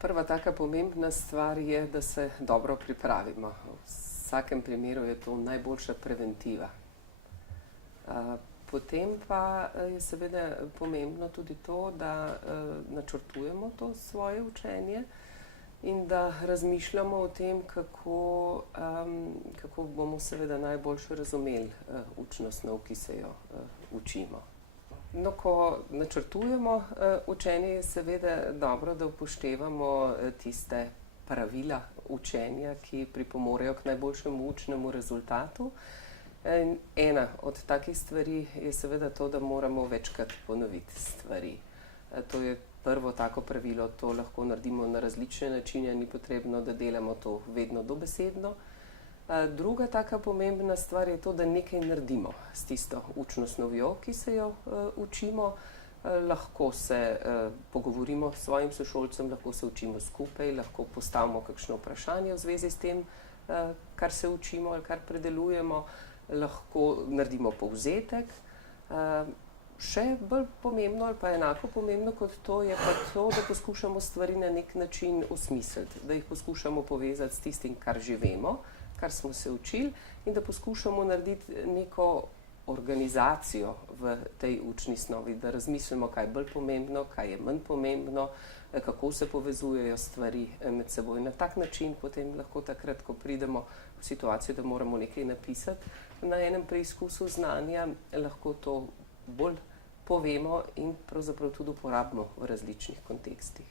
Prva taka pomembna stvar je, da se dobro pripravimo. V vsakem primeru je to najboljša preventiva. Potem pa je seveda pomembno tudi to, da načrtujemo to svoje učenje in da razmišljamo o tem, kako bomo seveda najboljše razumeli učno snov, ki se jo učimo. No, ko načrtujemo učenje, je seveda dobro, da upoštevamo tiste pravila učenja, ki pripomorejo k najboljšemu učnemu rezultatu. Ena od takih stvari je seveda to, da moramo večkrat ponoviti stvari. To je prvo tako pravilo, to lahko naredimo na različne načine, ni potrebno, da delamo to vedno dobesedno. Druga taka pomembna stvar je to, da nekaj naredimo s tisto učno snovjo, ki se jo učimo. Lahko se pogovorimo s svojim sošolcem, lahko se učimo skupaj, lahko postavimo kakšno vprašanje v zvezi s tem, kar se učimo ali kar predelujemo, lahko naredimo povzetek. Še bolj pomembno ali pa enako pomembno kot to je pa to, da poskušamo stvari na nek način osmisliti, da jih poskušamo povezati s tistim, kar že vemo, kar smo se učili, in da poskušamo narediti neko organizacijo v tej učni snovi, da razmislimo, kaj je bolj pomembno, kaj je manj pomembno, kako se povezujejo stvari med seboj. Na tak način potem lahko takrat, ko pridemo v situacijo, da moramo nekaj napisati, na enem preizkusu znanja lahko to bolj povemo in pravzaprav tudi uporabimo v različnih kontekstih.